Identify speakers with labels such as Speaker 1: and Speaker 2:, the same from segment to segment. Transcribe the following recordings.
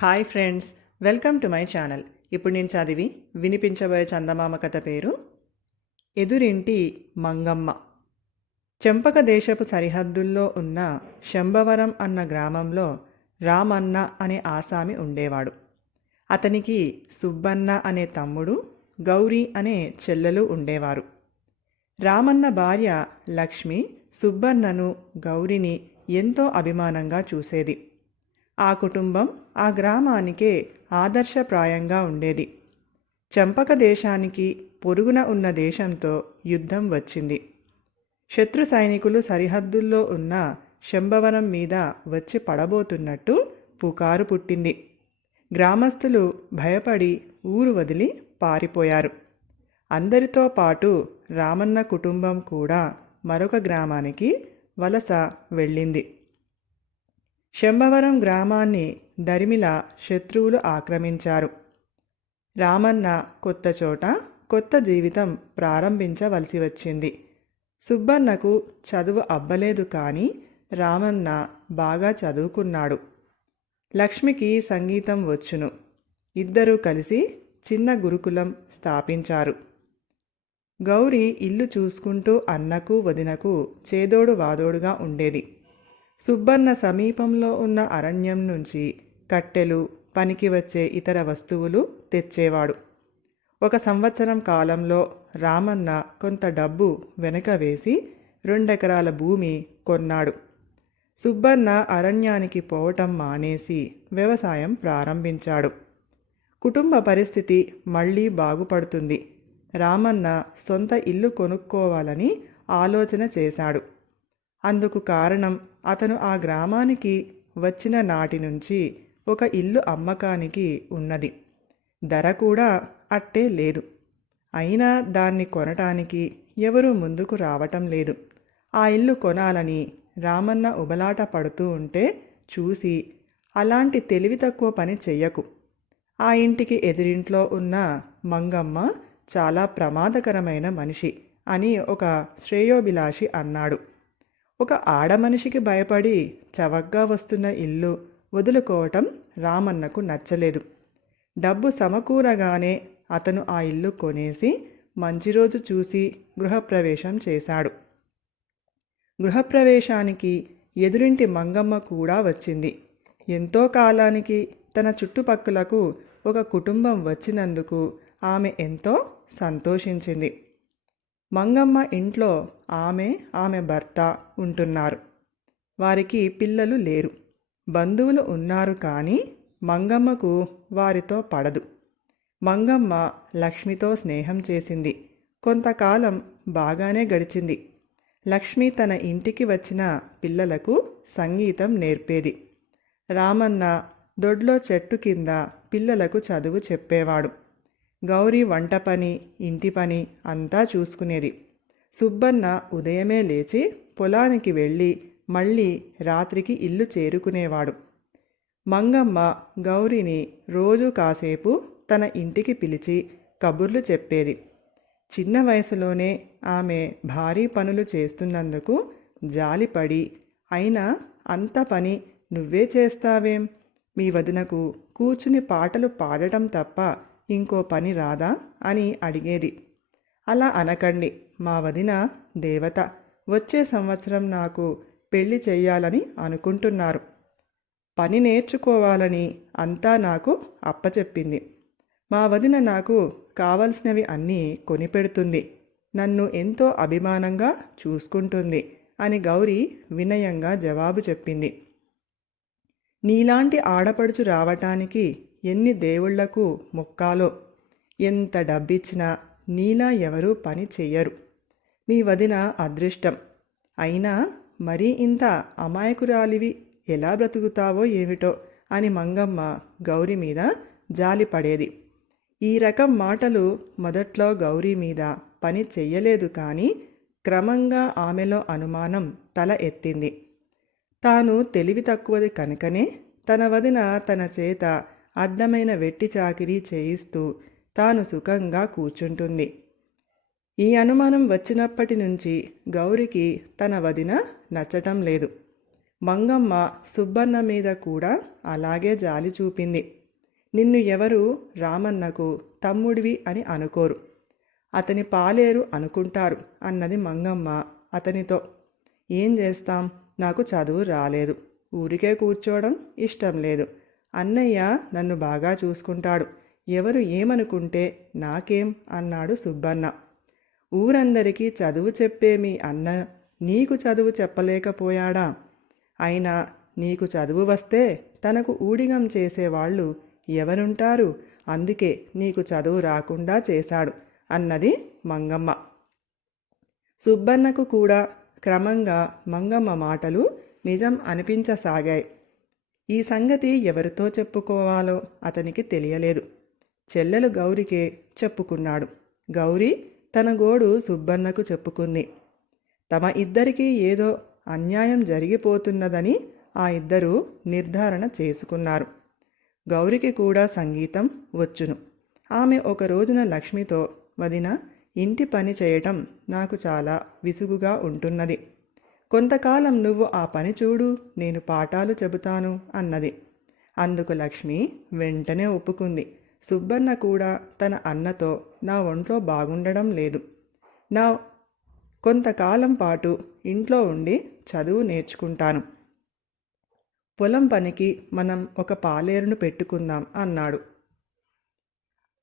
Speaker 1: Hi friends welcome to my channel. ఇప్పుడు నేను చదివి వినిపించబోయే చందమామ కథ పేరు ఎదురింటి మంగమ్మ. చెంపక దేశపు సరిహద్దుల్లో ఉన్న శంభవరం అన్న గ్రామంలో రామన్న అనే ఆసామి ఉండేవాడు. అతనికి సుబ్బన్న అనే తమ్ముడు గౌరీ అనే చెల్లెలు ఉండేవారు. రామన్న భార్య లక్ష్మి సుబ్బన్నను గౌరిని ఎంతో అభిమానంగా చూసేది. ఆ కుటుంబం ఆ గ్రామానికే ఆదర్శప్రాయంగా ఉండేది. చంపక దేశానికి పొరుగున ఉన్న దేశంతో యుద్ధం వచ్చింది. శత్రు సైనికులు సరిహద్దుల్లో ఉన్న శంభవరం మీద వచ్చి పడబోతున్నట్టు పుకారు పుట్టింది. గ్రామస్తులు భయపడి ఊరు వదిలి పారిపోయారు. అందరితో పాటు రామన్న కుటుంబం కూడా మరొక గ్రామానికి వలస వెళ్ళింది. శంభవరం గ్రామాన్ని దరిమిల శత్రువులు ఆక్రమించారు. రామన్న కొత్త చోట కొత్త జీవితం ప్రారంభించవలసి వచ్చింది. సుబ్బన్నకు చదువు అబ్బలేదు కానీ రామన్న బాగా చదువుకున్నాడు. లక్ష్మికి సంగీతం వచ్చును. ఇద్దరూ కలిసి చిన్న గురుకులం స్థాపించారు. గౌరి ఇల్లు చూసుకుంటూ అన్నకు వదినకు చేదోడు వాదోడుగా ఉండేది. సుబ్బన్న సమీపంలో ఉన్న అరణ్యం నుంచి కట్టెలు పనికి వచ్చే ఇతర వస్తువులు తెచ్చేవాడు. ఒక సంవత్సరం కాలంలో రామన్న కొంత డబ్బు వెనక వేసి రెండెకరాల భూమి కొన్నాడు. సుబ్బన్న అరణ్యానికి పోవటం మానేసి వ్యవసాయం ప్రారంభించాడు. కుటుంబ పరిస్థితి మళ్ళీ బాగుపడుతుంది. రామన్న సొంత ఇల్లు కొనుక్కోవాలని ఆలోచన చేశాడు. అందుకు కారణం అతను ఆ గ్రామానికి వచ్చిన నాటి నుంచి ఒక ఇల్లు అమ్మకానికి ఉన్నది. ధర కూడా అట్టే లేదు. అయినా దాన్ని కొనటానికి ఎవరూ ముందుకు రావటం లేదు. ఆ ఇల్లు కొనాలని రామన్న ఉబలాట పడుతూ ఉంటే చూసి అలాంటి తెలివి తక్కువ పని చెయ్యకు. ఆ ఇంటికి ఎదిరింట్లో ఉన్న మంగమ్మ చాలా ప్రమాదకరమైన మనిషి అని ఒక శ్రేయోభిలాషి అన్నాడు. ఒక ఆడమనిషికి భయపడి చవగ్గా వస్తున్న ఇల్లు వదులుకోవటం రామన్నకు నచ్చలేదు. డబ్బు సమకూరగానే అతను ఆ ఇల్లు కొనేసి మంచి రోజు చూసి గృహప్రవేశం చేశాడు. గృహప్రవేశానికి ఎదురింటి మంగమ్మ కూడా వచ్చింది. ఎంతో కాలానికి తన చుట్టుపక్కలకు ఒక కుటుంబం వచ్చినందుకు ఆమె ఎంతో సంతోషించింది. మంగమ్మ ఇంట్లో ఆమె ఆమె భర్త ఉంటున్నారు. వారికి పిల్లలు లేరు. బంధువులు ఉన్నారు కానీ మంగమ్మకు వారితో పడదు. మంగమ్మ లక్ష్మితో స్నేహం చేసింది. కొంతకాలం బాగానే గడిచింది. లక్ష్మి తన ఇంటికి వచ్చిన పిల్లలకు సంగీతం నేర్పేది. రామన్న దొడ్లో చెట్టు కింద పిల్లలకు చదువు చెప్పేవాడు. గౌరీ వంట పని ఇంటి పని అంతా చూసుకునేది. సుబ్బన్న ఉదయమే లేచి పొలానికి వెళ్ళి మళ్ళీ రాత్రికి ఇల్లు చేరుకునేవాడు. మంగమ్మ గౌరిని రోజు కాసేపు తన ఇంటికి పిలిచి కబుర్లు చెప్పేది. చిన్న వయసులోనే ఆమె భారీ పనులు చేస్తున్నందుకు జాలిపడి అయినా అంత పని నువ్వే చేస్తావేం? మీ వదినకు కూర్చుని పాటలు పాడటం తప్ప ఇంకో పని రాదా? అని అడిగేది. అలా అనకండి మా వదిన దేవత. వచ్చే సంవత్సరం నాకు పెళ్ళి చెయ్యాలని అనుకుంటున్నారు. పని నేర్చుకోవాలని అంతా నాకు అప్పచెప్పింది. మా వదిన నాకు కావలసినవి అన్నీ కొనిపెడుతుంది. నన్ను ఎంతో అభిమానంగా చూసుకుంటుంది అని గౌరీ వినయంగా జవాబు చెప్పింది. నీలాంటి ఆడపడుచు రావటానికి ఎన్ని దేవుళ్ళకు మొక్కాలో? ఎంత డబ్బిచ్చినా నీలా ఎవరూ పని చెయ్యరు. మీ వదిన అదృష్టం. అయినా మరీ ఇంత అమాయకురాలివి ఎలా బ్రతుకుతావో ఏమిటో అని మంగమ్మ గౌరి మీద జాలి పడేది. ఈ రకం మాటలు మొదట్లో గౌరీ మీద పని చెయ్యలేదు కానీ క్రమంగా ఆమెలో అనుమానం తల ఎత్తింది. తాను తెలివి తక్కువది కనుకనే తన వదిన తన చేత అడ్డమైన వెట్టి చాకిరీ చేయిస్తూ తాను సుఖంగా కూర్చుంటుంది. ఈ అనుమానం వచ్చినప్పటి నుంచి గౌరికి తన వదిన నచ్చటం లేదు. మంగమ్మ సుబ్బన్న మీద కూడా అలాగే జాలి చూపింది. నిన్ను ఎవరు రామన్నకు తమ్ముడివి అని అనుకోరు. అతని పాలేరు అనుకుంటారు అన్నది మంగమ్మ అతనితో. ఏం చేస్తాం? నాకు చదువు రాలేదు. ఊరికే కూర్చోవడం ఇష్టం లేదు. అన్నయ్య నన్ను బాగా చూసుకుంటాడు. ఎవరు ఏమనుకుంటే నాకేం అన్నాడు సుబ్బన్న. ఊరందరికీ చదువు చెప్పే మీ అన్న నీకు చదువు చెప్పలేకపోయాడా? అయినా నీకు చదువు వస్తే తనకు ఊడిగం చేసేవాళ్ళు ఎవరుంటారు? అందుకే నీకు చదువు రాకుండా చేశాడు అన్నది మంగమ్మ. సుబ్బన్నకు కూడా క్రమంగా మంగమ్మ మాటలు నిజం అనిపించసాగాయి. ఈ సంగతి ఎవరితో చెప్పుకోవాలో అతనికి తెలియలేదు. చెల్లెలు గౌరికే చెప్పుకున్నాడు. గౌరీ తన గోడు సుబ్బన్నకు చెప్పుకుంది. తమ ఇద్దరికీ ఏదో అన్యాయం జరిగిపోతున్నదని ఆ ఇద్దరు నిర్ధారణ చేసుకున్నారు. గౌరికి కూడా సంగీతం వచ్చును. ఆమె ఒక రోజున లక్ష్మితో వదిన ఇంటి పని చేయటం నాకు చాలా విసుగుగా ఉంటున్నది. కొంతకాలం నువ్వు ఆ పని చూడు నేను పాఠాలు చెబుతాను అన్నది. అందుకు లక్ష్మి వెంటనే ఒప్పుకుంది. సుబ్బన్న కూడా తన అన్నతో నా ఒంట్లో బాగుండడం లేదు. నా కొంతకాలం పాటు ఇంట్లో ఉండి చదువు నేర్చుకుంటాను. పొలం పనికి మనం ఒక పాలేరును పెట్టుకుందాం అన్నాడు.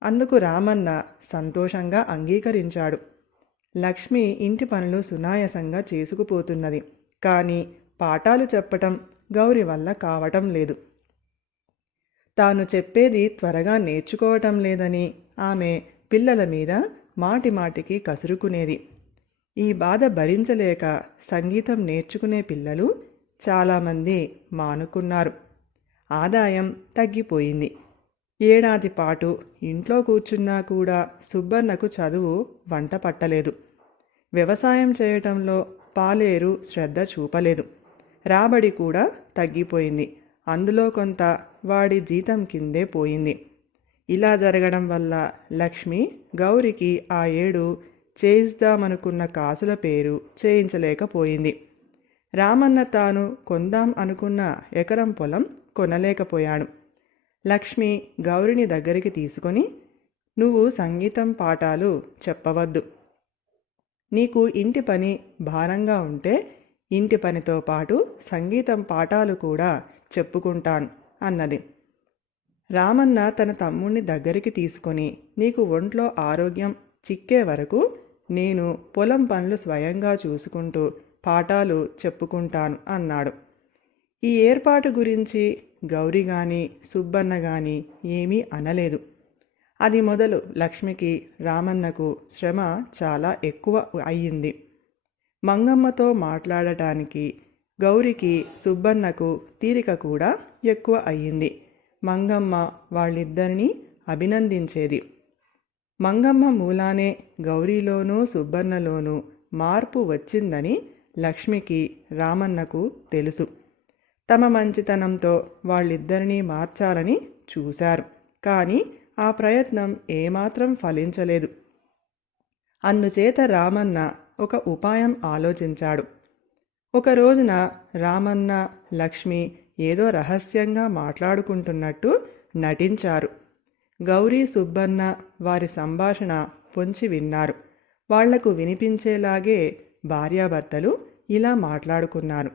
Speaker 1: అందుకు రామన్న సంతోషంగా అంగీకరించాడు. లక్ష్మి ఇంటి పనులు సునాయాసంగా చేసుకుపోతున్నది. కానీ పాఠాలు చెప్పటం గౌరి వల్ల కావటం లేదు. తాను చెప్పేది త్వరగా నేర్చుకోవటం లేదని ఆమె పిల్లల మీద మాటి మాటికి కసురుకునేది. ఈ బాధ భరించలేక సంగీతం నేర్చుకునే పిల్లలు చాలామంది మానుకున్నారు. ఆదాయం తగ్గిపోయింది. ఏడాది పాటు ఇంట్లో కూర్చున్నా కూడా సుబ్బన్నకు చదువు వంట పట్టలేదు. వ్యవసాయం చేయటంలో పాలేరు శ్రద్ధ చూపలేదు. రాబడి కూడా తగ్గిపోయింది. అందులో కొంత వాడి జీతం కిందే పోయింది. ఇలా జరగడం వల్ల లక్ష్మి గౌరికి ఆ ఏడు చేయిద్దామనుకున్న కాసుల పేరు చేయించలేకపోయింది. రామన్న తాను కొందాం అనుకున్న ఎకరం పొలం కొనలేకపోయాడు. లక్ష్మి గౌరిని దగ్గరికి తీసుకొని నువ్వు సంగీతం పాఠాలు చెప్పవద్దు. నీకు ఇంటి పని భారంగా ఉంటే ఇంటి పనితో పాటు సంగీతం పాఠాలు కూడా చెప్పుకుంటాను అన్నది. రామన్న తన తమ్ముణ్ణి దగ్గరికి తీసుకొని నీకు ఒంట్లో ఆరోగ్యం చిక్కే వరకు నేను పొలం పనులు స్వయంగా చూసుకుంటూ పాఠాలు చెప్పుకుంటాను అన్నాడు. ఈ ఏర్పాటు గురించి గౌరి గాని సుబ్బన్న గాని ఏమీ అనలేదు. అది మొదలు లక్ష్మికి రామన్నకు శ్రమ చాలా ఎక్కువ అయ్యింది. మంగమ్మతో మాట్లాడటానికి గౌరికి సుబ్బన్నకు తీరిక కూడా ఎక్కువ అయ్యింది. మంగమ్మ వాళ్ళిద్దరినీ అభినందించేది. మంగమ్మ మూలానే గౌరీలోనూ సుబ్బన్నలోనూ మార్పు వచ్చిందని లక్ష్మికి రామన్నకు తెలుసు. తమ మంచితనంతో వాళ్ళిద్దరినీ మార్చాలని చూశారు. కానీ ఆ ప్రయత్నం ఏమాత్రం ఫలించలేదు. అందుచేత రామన్న ఒక ఉపాయం ఆలోచించాడు. ఒక రోజున రామన్న లక్ష్మి ఏదో రహస్యంగా మాట్లాడుకుంటున్నట్టు నటించారు. గౌరీ సుబ్బన్న వారి సంభాషణ పొంచి విన్నారు. వాళ్ళకు వినిపించేలాగే భార్యాభర్తలు ఇలా మాట్లాడుకున్నారు.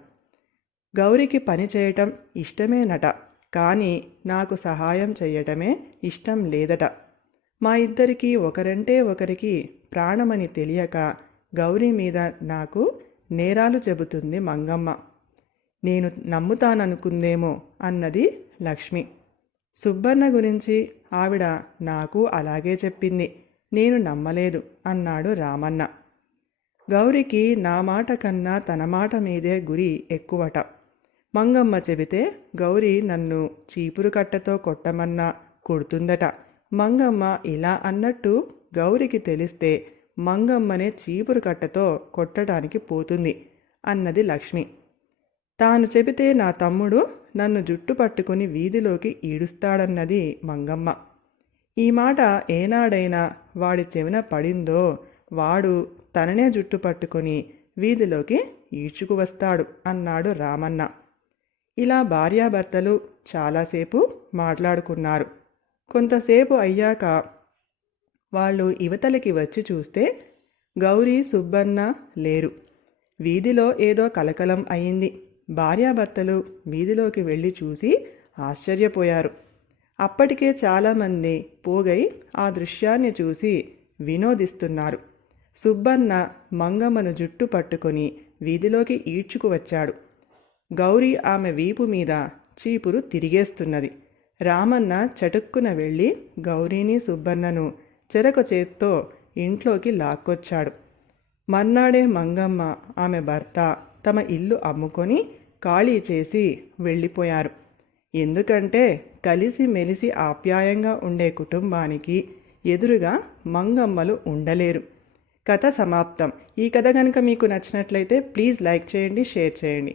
Speaker 1: గౌరికి పని చేయటం ఇష్టమేనట కానీ నాకు సహాయం చేయటమే ఇష్టం లేదట. మా ఇద్దరికీ ఒకరంటే ఒకరికి ప్రాణమని తెలియక గౌరీ మీద నాకు నేరాలు చెబుతుంది మంగమ్మ. నేను నమ్ముతాననుకుందేమో అన్నది లక్ష్మి. సుబ్బన్న గురించి ఆవిడ నాకు అలాగే చెప్పింది. నేను నమ్మలేదు అన్నాడు రామన్న. గౌరికి నా మాట కన్నా తన మాట మీదే గురి ఎక్కువట. మంగమ్మ చెబితే గౌరీ నన్ను చీపురు కట్టతో కొట్టమన్నా కొడుతుందట. మంగమ్మ ఇలా అన్నట్టు గౌరికి తెలిస్తే మంగమ్మనే చీపురు కట్టతో కొట్టడానికి పోతుంది అన్నది లక్ష్మి. తాను చెబితే నా తమ్ముడు నన్ను జుట్టు పట్టుకుని వీధిలోకి ఈడుస్తాడన్నది మంగమ్మ. ఈ మాట ఏనాడైనా వాడి చెవిన పడిందో వాడు తననే జుట్టు పట్టుకొని వీధిలోకి ఈడ్చుకు వస్తాడు అన్నాడు రామన్న. ఇలా భార్యాభర్తలు చాలాసేపు మాట్లాడుకున్నారు. కొంతసేపు అయ్యాక వాళ్ళు యువతలకి వచ్చి చూస్తే గౌరీ సుబ్బన్న లేరు. వీధిలో ఏదో కలకలం అయింది. భార్యాభర్తలు వీధిలోకి వెళ్ళి చూసి ఆశ్చర్యపోయారు. అప్పటికే చాలామంది పోగై ఆ దృశ్యాన్ని చూసి వినోదిస్తున్నారు. సుబ్బన్న మంగమ్మను జుట్టు పట్టుకొని వీధిలోకి ఈడ్చుకు వచ్చాడు. గౌరీ ఆమె వీపు మీద చీపురు తిరిగేస్తున్నది. రామన్న చటుక్కున వెళ్ళి గౌరీని సుబ్బన్నను చెరక చేత్తో ఇంట్లోకి లాక్కొచ్చాడు. మర్నాడే మంగమ్మ ఆమె భర్త తమ ఇల్లు అమ్ముకొని ఖాళీ చేసి వెళ్ళిపోయారు. ఎందుకంటే కలిసి మెలిసి ఆప్యాయంగా ఉండే కుటుంబానికి ఎదురుగా మంగమ్మలు ఉండలేరు. కథ సమాప్తం. ఈ కథ కనుక మీకు నచ్చినట్లయితే ప్లీజ్ లైక్ చేయండి షేర్ చేయండి.